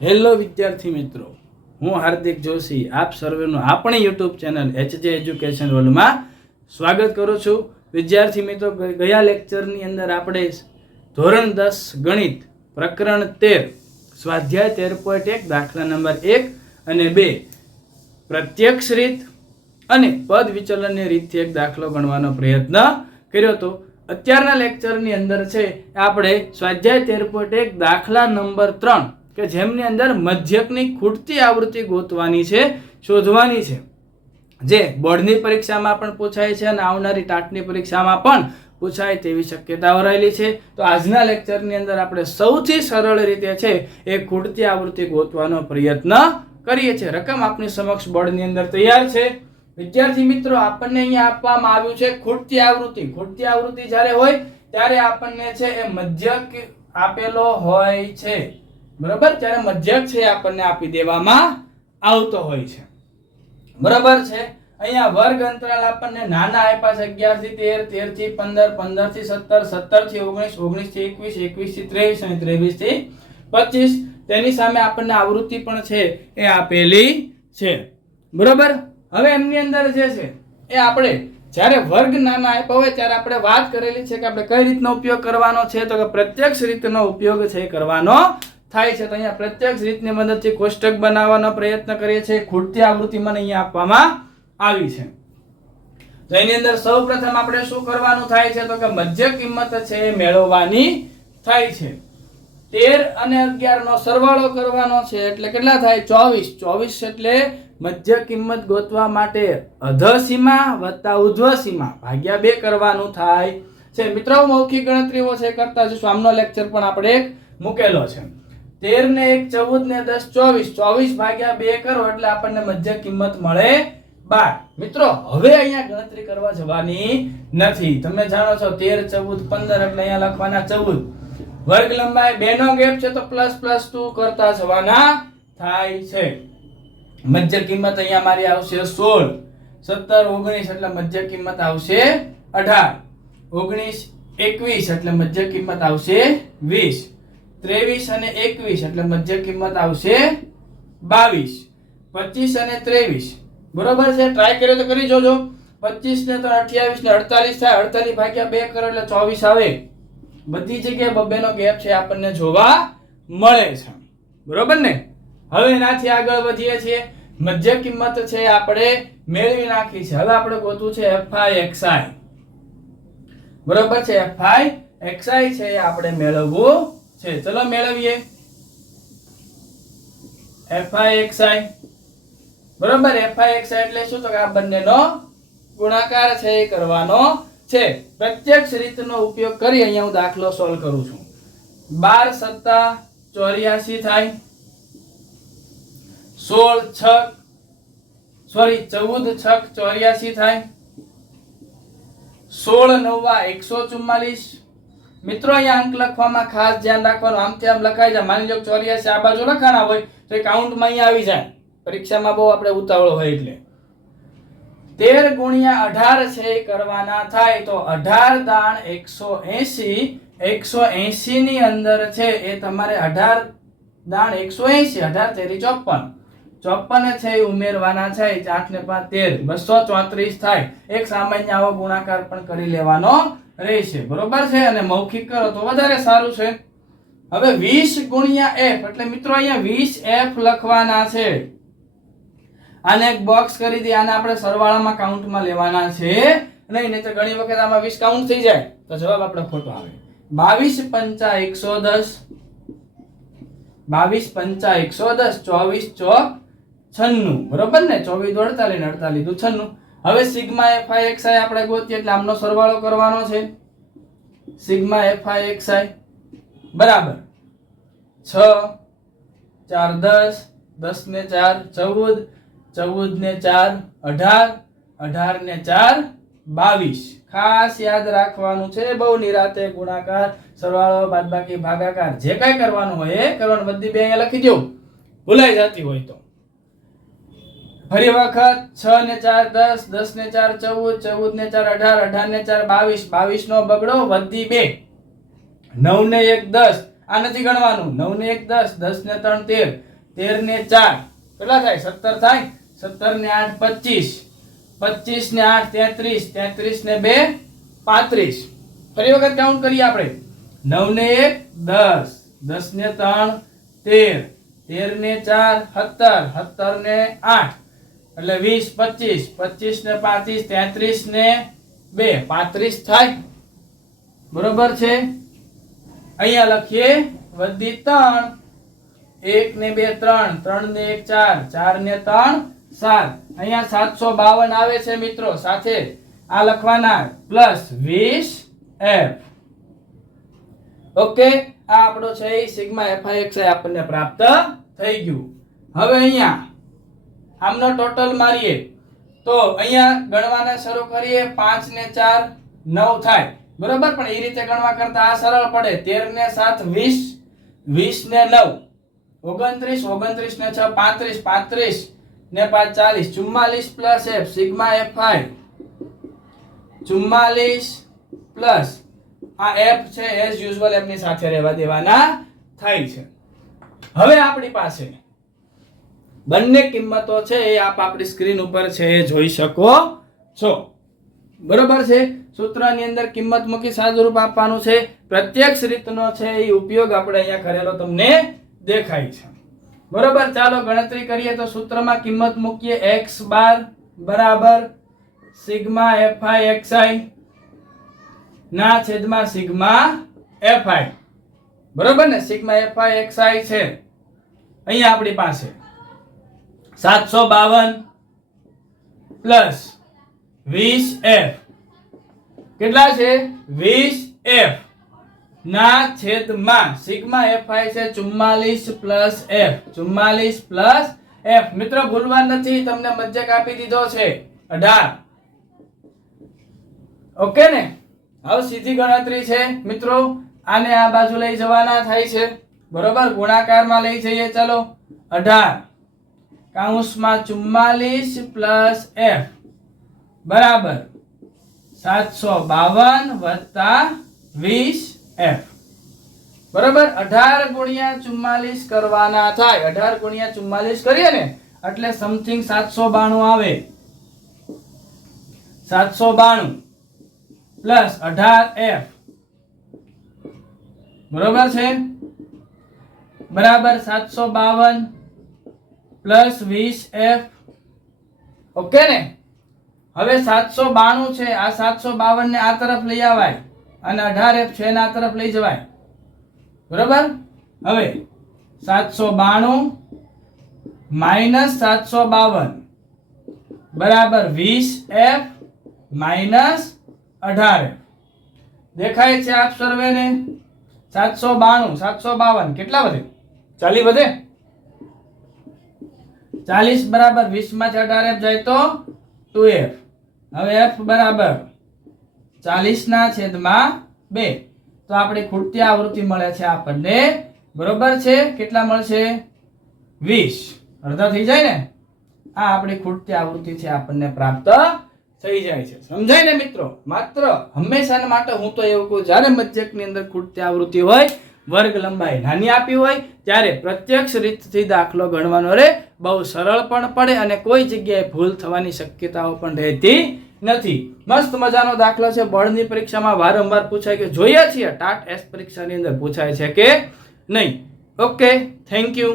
Hello વિદ્યાર્થી મિત્રો, હું હાર્દિક જોશી આપ સર્વેનું આપણી યુટ્યુબ ચેનલ એચજે એજ્યુકેશન વર્લ્ડમાં સ્વાગત કરું છું. વિદ્યાર્થી મિત્રો, ગયા લેક્ચરની અંદર આપણે ધોરણ 10 ગણિત પ્રકરણ 13 સ્વાધ્યાય 13.1 દાખલા નંબર 1 અને 2 પ્રત્યક્ષ રીત અને પદ વિચલનની રીતથી એક દાખલો ગણવાનો પ્રયત્ન કર્યો હતો. અત્યારના લેક્ચરની અંદર છે આપણે સ્વાધ્યાય 13.1 દાખલા નંબર 3 કે જેમની અંદર મધ્યકની ખૂટતી આવૃત્તિ ગોતવાની છે, શોધવાની છે, જે બોર્ડની પરીક્ષામાં પણ પૂછાય છે અને આવનારી ટાટની પરીક્ષામાં પણ પૂછાય તેવી શક્યતાઓ રહેલી છે. તો આજના લેક્ચરની અંદર આપણે સૌથી સરળ રીતે છે એ ખૂટતી આવૃત્તિ ગોતવાનો પ્રયત્ન કરીએ છીએ. રકમ આપની સમક્ષ બોર્ડની અંદર તૈયાર છે. વિદ્યાર્થી મિત્રો, આપણને અહીંયા આપવામાં આવ્યું છે ખૂટતી આવૃત્તિ. ખૂટતી આવૃત્તિ જ્યારે હોય ત્યારે આપણને છે એ મધ્યક આપેલો હોય છે, બરાબર. ત્યારે મધ્યક છે આપણને આપી દેવામાં આવતો હોય છે, બરાબર છે. અહીંયા વર્ગ અંતરાલ આપણને નાના આપ્યા છે 11 થી 13, 13 થી 15, 15 થી 17, 17 થી 19, 19 થી 21, 21 થી 23 અને 23 થી 25. તેની સામે આપણને આવૃત્તિ પણ છે એ આપેલી છે, બરાબર. હવે એમની અંદર જે છે એ આપણે જ્યારે વર્ગ નાના આપ્યા હોય ત્યારે આપણે વાત કરેલી છે કે આપણે કઈ રીતનો ઉપયોગ કરવાનો છે, તો કે પ્રત્યક્ષ રીતનો ઉપયોગ છે કરવાનો થાય છે. તો અહીંયા પ્રત્યક્ષ રીતની મદદથી કોષ્ટક બનાવવાનો પ્રયત્ન કરીએ છીએ. ખૂટતી આવૃત્તિ મને અહીંયા આપવામાં આવી છે. તો એની અંદર સૌપ્રથમ આપણે શું કરવાનું થાય છે, તો કે મધ્ય કિંમત છે એ મેળવવાની થાય છે. 13 અને 11 નો સરવાળો કરવાનો છે એટલે કેટલા થાય? 24. 24 એટલે મધ્ય કિંમત ગોતવા માટે અધઃ સીમા વત્તા ઉધ્વ સીમા ભાગ્યા 2 કરવાનું થાય છે. મિત્રો, મૌખિક ગણતરીઓ છે કરતા જશું. આમનો લેક્ચર પણ આપણે એક મૂકેલો છે. 13 ને 1 14 ને 10 24, 24 ભાગ્યા 2 કરો એટલે આપણને મધ્ય કિંમત મળે 12. મિત્રો, હવે અહીંયા ગણતરી કરવા જવાની નથી. તમે જાણો છો 13 14 15 એટલે અહીંયા લખવાના 14. વર્ગ લંબાઈ 2 નો ગેપ છે તો પ્લસ પ્લસ 2 કરતા જવાના થાય છે. મધ્ય કિંમત અહીંયા મારી આવશે 16. 17 19 એટલે મધ્ય કિંમત આવશે 18. 19 21 એટલે મધ્ય કિંમત આવશે 20. 23 અને 21 એટલે મધ્ય કિંમત આવશે 22. 25 અને 23, બરોબર છે. ટ્રાય કર્યો તો કરી જોજો. 25 ને 3 28 ને 48 થાય. 48 ભાગ્યા 2 કરો એટલે 24 આવે. બધી જગ્યાએ બબ્બેનો ગેપ છે આપણને જોવા મળે છે, બરોબર ને. હવે એનાથી આગળ વધીએ છીએ. મધ્ય કિંમત છે આપણે મેળવી નાખી છે. હવે આપણે ગોતવું છે fi બરોબર છે. fi છે આપણે મેળવવું છે. ચલો મેળવીએ fi. બરોબર. fi એટલે શું? તો કે આ બંનેનો ગુણાકાર છે એ કરવાનો છે. પ્રત્યક્ષ રીતનો ઉપયોગ કરી અહીંયા હું દાખલો સોલ્વ કરું છું. 12 * 84 થાય. 14 6 84 થાય. 16 9 144. મિત્રો, અહીંયા અંક લખવામાં ખાસ ધ્યાન રાખવાનું. આમથી આમ લખાઈ જાય. માની લો 84 આ બાજુ લખાણા હોય તો એ કાઉન્ટમાં અહીંયા આવી જાય. પરીક્ષામાં બહુ આપણે ઉતાવળ હોય એટલે 13 ગુણ્યા 18 છે કરવાના થાય. તો 18 દાણ 180. 180 ની અંદર છે એ તમારે 18 દાણ 180. 18 તેરી 54. 54 છે એ ઉમેરવાના છે. 8 ને 5 13, 234 થાય. એક સામાન્ય આવો ગુણાકાર પણ કરી લેવાનો રહેશે, બરોબર છે. અને મૌખિક કરો તો વધારે સારું છે. હવે 20 ગુણ્યા f એટલે મિત્રો અહીંયા 20f લખવાના છે. આને એક બોક્સ કરી દે. આને આપણે સરવાળામાં કાઉન્ટમાં લેવાના છે નહીં તો ઘણી વખત આમાં 20 કાઉન્ટ થઈ જાય તો જવાબ આપણે ખોટો આવે. 22 5 110. 22 5 110. 24 ચોક 96, બરોબર ને. 24 48 ને 48 દુ 96. હવે સિગ્મા fi આપણે ગોતીએ એટલે આમનો સરવાળો કરવાનો છે. સિગ્મા fi બરાબર 6 4 10, 10 ને 4 14, 14 ને 4 18, 18 ને 4 22. ખાસ યાદ રાખવાનું છે. બહુ નિરાતે ગુણાકાર સરવાળો બાદબાકી ભાગાકાર જે કઈ કરવાનું હોય એ કરવાનું. બધી બે અહીંયા લખી દો ભૂલાઈ જતી હોય તો. ફરી વખત 6 ને 4 10, 10 ને 4 14, 14 ને 4 18, 18 ને 4 22, 22 નો બગડો વધી 2, 9 ને 1 10. આ નથી ગણવાનું. 9 ને 1 10, 10 ને 3 13, 13 ને 4 કેટલા થાય? 17 થાય. 17 ને 8 25, 25 ને 8 33, 33 ને 2 35. ફરી વખત કાઉન્ટ કરીએ આપણે. 9 ને 1 10, 10 ને 3 13, 13 ને 4 17, 17 ને 8 એટલે 20 25, 25 ને 35 33 ને 2 35 થાય. બરોબર છે. અહીંયા લખીએ વધી 3, 1 ને 2 3, 3 ને 1 4, 4 ને 3 7. અહીંયા 752 આવે છે મિત્રો. સાથે આ લખવાના પ્લસ 20f. ઓકે, આ આપણો છે સિગ્મા fixi આપણને પ્રાપ્ત થઈ ગયું. હવે અહીંયા આમનો ટોટલ મારીએ તો અહીંયા ગણવાના શરૂ કરીએ. 5 ને 4 9 થાય. બરોબર, પણ એ રીતે ગણવા કરતા આ સરળ પડે. 13 ને 7 20, 20 ને 9 29, 29 ને 6 35, 35 ને 5 40, 44 plus f sigma fi 44 plus આ f છે એઝ યુઝ્યુઅલ એમની સાથે રહેવા દેવાના થાય છે. હવે આપણી પાસે બંને કિંમતો છે એ આપ આપણી સ્ક્રીન ઉપર છે એ જોઈ શકો છો. બરોબર છે. સૂત્રની અંદર કિંમત મૂકી સાદુરૂપ આપવાનું છે. પ્રત્યક્ષ રીતનો છે એ ઉપયોગ આપણે અહીંયા કરેલો તમને દેખાય છે. બરોબર, ચાલો ગણતરી કરીએ તો સૂત્રમાં કિંમત મૂકીએ. x બાર બરાબર સિગ્મા fixi ના છેદમાં સિગ્મા fi. બરોબર ને, સિગ્મા fixi છે અહીંયા આપણી પાસે 752 પ્લસ 20f કેટલા છે? 20f ના છેદમાં સિગ્મા fi છે 44 પ્લસ f 44 પ્લસ f. મિત્રો ભૂલવા નથી, તમને મજ્જક આપી દીધો છે 18. ઓકે ને. હવે સીધી ગણતરી છે મિત્રો. આને આ બાજુ લઈ જવાના થાય છે. બરોબર, ગુણાકારમાં લઈ જઈએ. ચલો 18 કૌંસમાં 44 પ્લસ f બરાબર 752 વત્તા 20f. બરાબર, 18 ગુણ્યા 44 કરવાના થાય. 18 ગુણ્યા 44 કરીએ ને એટલે સમથિંગ 792 આવે. 792 પ્લસ 18f બરોબર છે બરાબર 752 પ્લસ 20f. ઓકે ને. હવે 792 છે, આ 752 ને આ તરફ લઈ આવાય અને 18f છે ને આ તરફ લઈ જવાય. બરોબર. હવે 792 માઈનસ 752 બરાબર 20f માઈનસ 18f. દેખાય છે આપ સર્વેને? 792 752 કેટલા વધે? 40 વધે. 40 બરાબર 20 માંથી 18f જાય તો 2f. હવે f બરાબર 40 ના છેદમાં 2. તો આપણે ખૂટતી આવૃત્તિ મળે છે આપણને. બરોબર છે. કેટલા મળશે? 20. અડધા થઈ જાય ને. આ આપણી ખૂટતી આવૃત્તિ છે આપણને પ્રાપ્ત થઈ જાય છે. સમજાય ને મિત્રો? માત્ર હંમેશા માટે હું તો એવું કહું, જ્યારે મધ્યકની અંદર ખૂટતી આવૃત્તિ હોય, વર્ગ લંબાઈ નાની આપી હોય, ત્યારે પ્રત્યક્ષ રીતથી દાખલો ગણવાનો રે બહુ સરળ પણ પડે અને કોઈ જગ્યાએ ભૂલ થવાની શક્યતાઓ પણ રહેતી નથી. મસ્ત મજાનો દાખલો છે. બોર્ડની પરીક્ષામાં વારંવાર પૂછાય કે જોઈએ છીએ ટાટ એસ પરીક્ષાની અંદર પૂછાય છે કે નહીં. Okay, thank you.